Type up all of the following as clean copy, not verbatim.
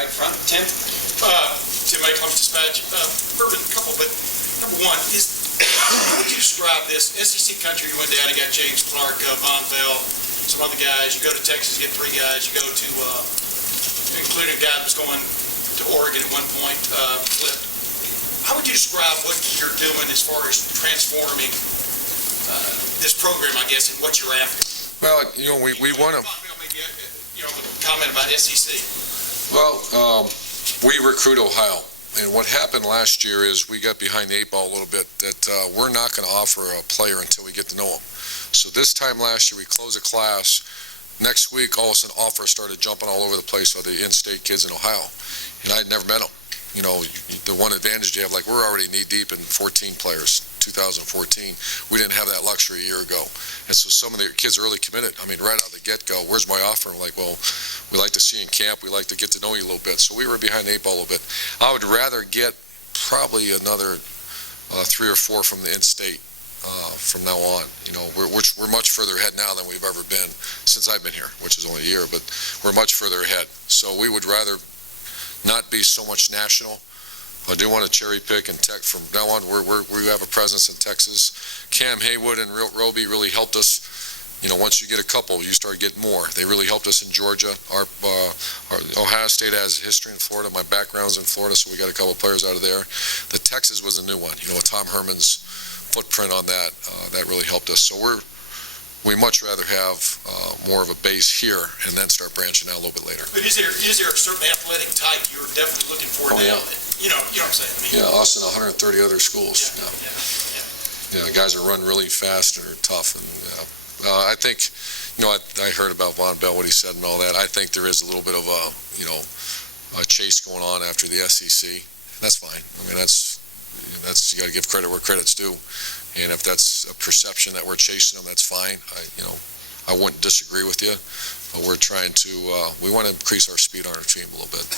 Right front, Tim. Tim May, Columbus Dispatch. Urban, a couple, but number one is, how would you describe this? SEC country, you went down and got James Clark, Von Bell, some other guys. You go to Texas, get 3 guys. You go to, including a guy that was going to Oregon at one point, flipped. How would you describe what you're doing as far as transforming this program, I guess, and what you're after? Well, we want to. The comment about SEC. Well, we recruit Ohio. And what happened last year is we got behind the 8 ball a little bit, that we're not going to offer a player until we get to know him. So this time last year, we closed a class. Next week, all of a sudden, offers started jumping all over the place for the in-state kids in Ohio. And I'd never met them. You know, the one advantage you have, like we're already knee-deep in 14 players, 2014. We didn't have that luxury a year ago. And so some of the kids are early committed. I mean, right out of the get-go, where's my offer? I'm like, well, we like to see you in camp. We like to get to know you a little bit. So we were behind the 8 ball a little bit. I would rather get probably another 3 or 4 from the in-state from now on. You know, we're much further ahead now than we've ever been since I've been here, which is only a year, but we're much further ahead. So we would rather not be so much national. I do want to cherry pick and tech from now on. We have a presence in Texas. Cam Haywood and Roby really helped us. You know, once you get a couple, you start getting more. They really helped us in Georgia. Our Ohio State has history in Florida. My background's in Florida, so we got a couple players out of there. The Texas was a new one. You know, with Tom Herman's footprint on that, that really helped us. So we much rather have more of a base here and then start branching out a little bit later. But is there a certain athletic type you're definitely looking for now? Yeah. You know what I'm saying? Yeah, us and 130 other schools. Yeah, guys that run really fast and are tough. And I think, you know, I heard about Von Bell, what he said and all that. I think there is a little bit of a chase going on after the SEC. That's fine. I mean, that's you got to give credit where credit's due. And if that's a perception that we're chasing them, that's fine. I wouldn't disagree with you, but we're trying to, we want to increase our speed on our team a little bit.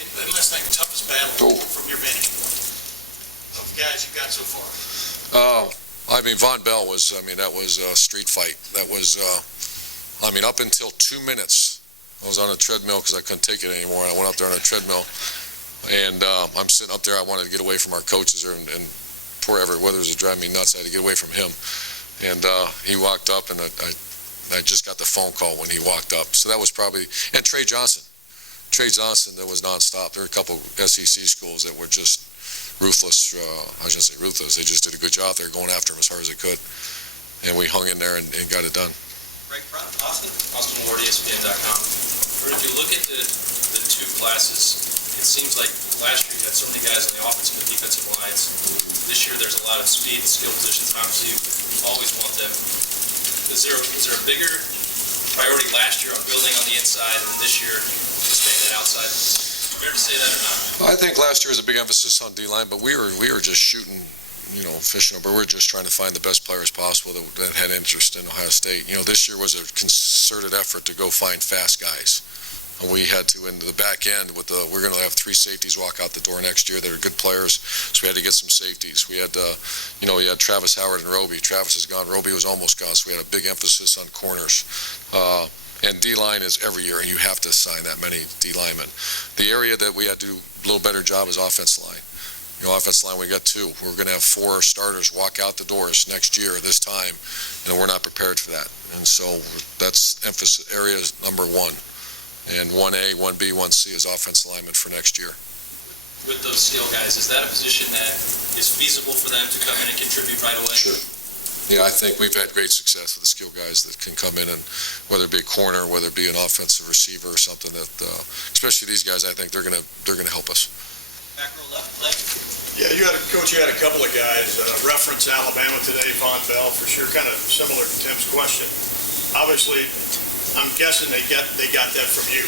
And last thing, the toughest battle from your vantage point of the guys you've got so far? I mean, Von Bell was, that was a street fight. That was, up until 2 minutes, I was on a treadmill because I couldn't take it anymore. I went up there on a treadmill, and I'm sitting up there. I wanted to get away from our coaches there, and poor Everett Withers was driving me nuts. I had to get away from him. And he walked up, and I just got the phone call when he walked up. So that was probably, and Trey Johnson, that was nonstop. There were a couple SEC schools that were just ruthless. I shouldn't say ruthless. They just did a good job. They were going after him as hard as they could. And we hung in there and got it done. Right front, Austin Ward, ESPN.com. If you look at the 2 classes, it seems like last year you had so many guys on the offensive and defensive lines. This year there's a lot of speed and skill positions, and obviously you always want them. Is there a bigger priority last year on building on the inside, and this year staying that outside? Fair to say that or not? I think last year was a big emphasis on D-line, but we were just shooting, fishing over. We're just trying to find the best players possible that had interest in Ohio State. This year was a concerted effort to go find fast guys. And we had to, into the back end, we're going to have 3 safeties walk out the door next year that are good players, so we had to get some safeties. We had, we had Travis Howard and Roby. Travis is gone. Roby was almost gone, so we had a big emphasis on corners. And D-line is every year, and you have to assign that many D-linemen. The area that we had to do a little better job is offensive line. Offensive line, we got 2. We're going to have 4 starters walk out the doors next year this time, and we're not prepared for that. And so that's emphasis area number 1. And 1A, 1B, 1C is offensive lineman for next year. With those skill guys, is that a position that is feasible for them to come in and contribute right away? Sure. Yeah, I think we've had great success with the skill guys that can come in, and whether it be a corner, whether it be an offensive receiver or something that, especially these guys, I think they're gonna help us. Back row left. Yeah, you had a couple of guys reference Alabama today, Von Bell, for sure, kind of similar to Tim's question. Obviously, I'm guessing they got that from you,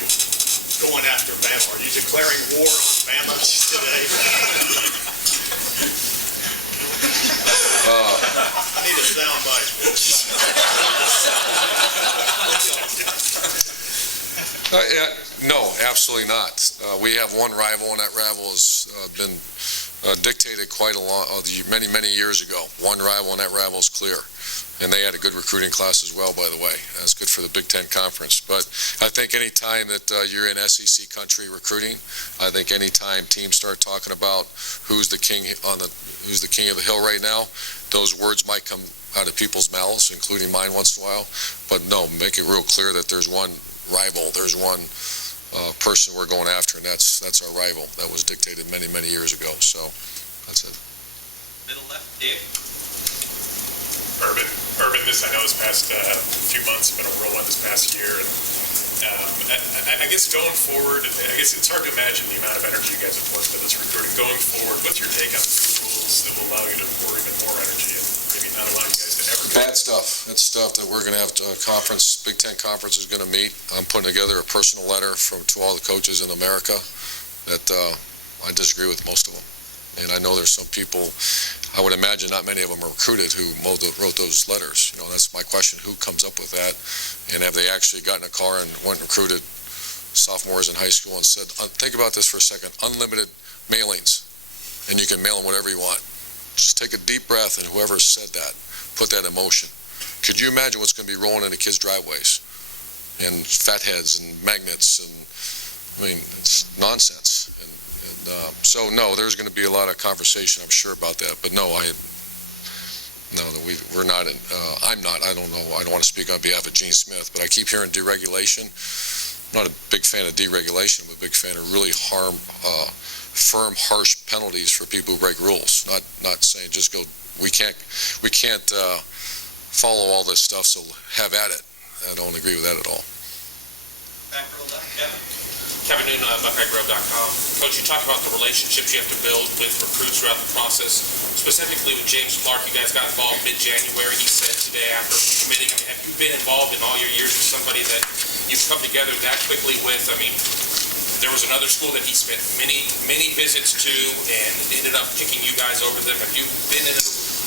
going after Bama. Are you declaring war on Bama today? I need a sound bite. No, absolutely not. We have one rival, and that rival has been dictated quite many years ago. One rival, and that rival is clear. And they had a good recruiting class as well, by the way. That's good for the Big Ten Conference. But I think any time that you're in SEC country recruiting, I think any time teams start talking about who's the king of the hill right now, those words might come out of people's mouths, including mine once in a while. But no, make it real clear that there's one rival, there's one person we're going after, and that's our rival. That was dictated many years ago. So that's it. Middle left, Dave. Urban, this, I know this past few months have been a whirlwind this past year, and I guess going forward, I guess it's hard to imagine the amount of energy you guys have put into this recruiting. Going forward, what's your take on the new rules that will allow you to pour even more energy and maybe not allow you guys to ever go? Bad stuff. That's stuff that we're going to have a conference, Big Ten Conference is going to meet. I'm putting together a personal letter to all the coaches in America that I disagree with most of them. And I know there's some people, I would imagine not many of them are recruited, who wrote those letters. You know, that's my question, who comes up with that? And have they actually gotten a car and went and recruited sophomores in high school and said, think about this for a second, unlimited mailings, and you can mail them whatever you want. Just take a deep breath, and whoever said that, put that in motion. Could you imagine what's going to be rolling into kids' driveways? And fatheads and magnets, and I mean, it's nonsense. So no, there's going to be a lot of conversation, I'm sure, about that. But no, we're not. I don't know. I don't want to speak on behalf of Gene Smith, but I keep hearing deregulation. I'm not a big fan of deregulation, but a big fan of really firm, harsh penalties for people who break rules. Not saying just go. We can't follow all this stuff. So have at it. I don't agree with that at all. Back row left, Kevin. Kevin Noonan, BuckeyeGrove.com. Coach, you talk about the relationships you have to build with recruits throughout the process, specifically with James Clark. You guys got involved mid-January. He said today after committing, have you been involved in all your years with somebody that you've come together that quickly with? I mean, there was another school that he spent many visits to and ended up picking you guys over them. Have you been in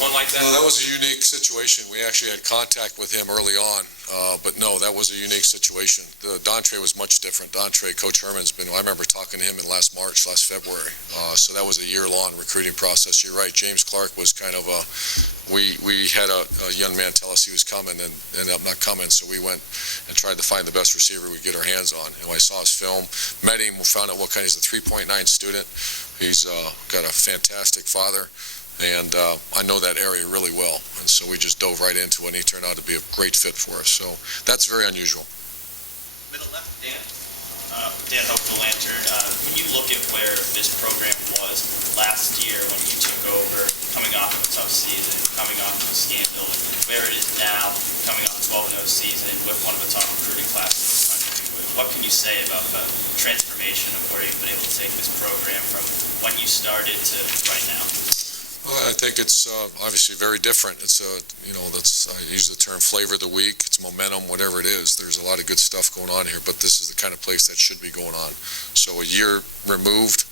one like that? No, that was a unique situation. We actually had contact with him early on, but no, that was a unique situation. Dontre was much different. Dontre, Coach Herman's been, I remember talking to him in last February. So that was a year-long recruiting process. You're right, James Clark was kind of we had a young man tell us he was coming and ended up not coming, so we went and tried to find the best receiver we could get our hands on. And when I saw his film, met him, we found out what kind, he's a 3.9 student. He's got a fantastic father. And I know that area really well, and so we just dove right into it, and he turned out to be a great fit for us. So that's very unusual. Middle left, Dan. Dan Hope, the Lantern. When you look at where this program was last year when you took over, coming off of a tough season, coming off of a scandal, and where it is now, coming off a 12-0 season with one of the top recruiting classes in the country, what can you say about the transformation of where you've been able to take this program from when you started to right now? Well, I think it's obviously very different. It's I use the term flavor of the week. It's momentum, whatever it is. There's a lot of good stuff going on here, but this is the kind of place that should be going on. So a year removed,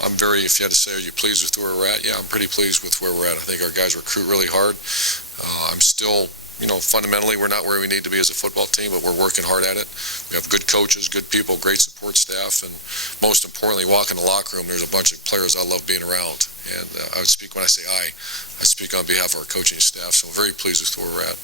I'm very, if you had to say, are you pleased with where we're at? Yeah, I'm pretty pleased with where we're at. I think our guys recruit really hard. I'm still, fundamentally, we're not where we need to be as a football team, but we're working hard at it. We have good coaches, good people, great support staff, and most importantly, walk in the locker room, there's a bunch of players I love being around. And I would speak, when I say I speak on behalf of our coaching staff, so I'm very pleased with where we're at.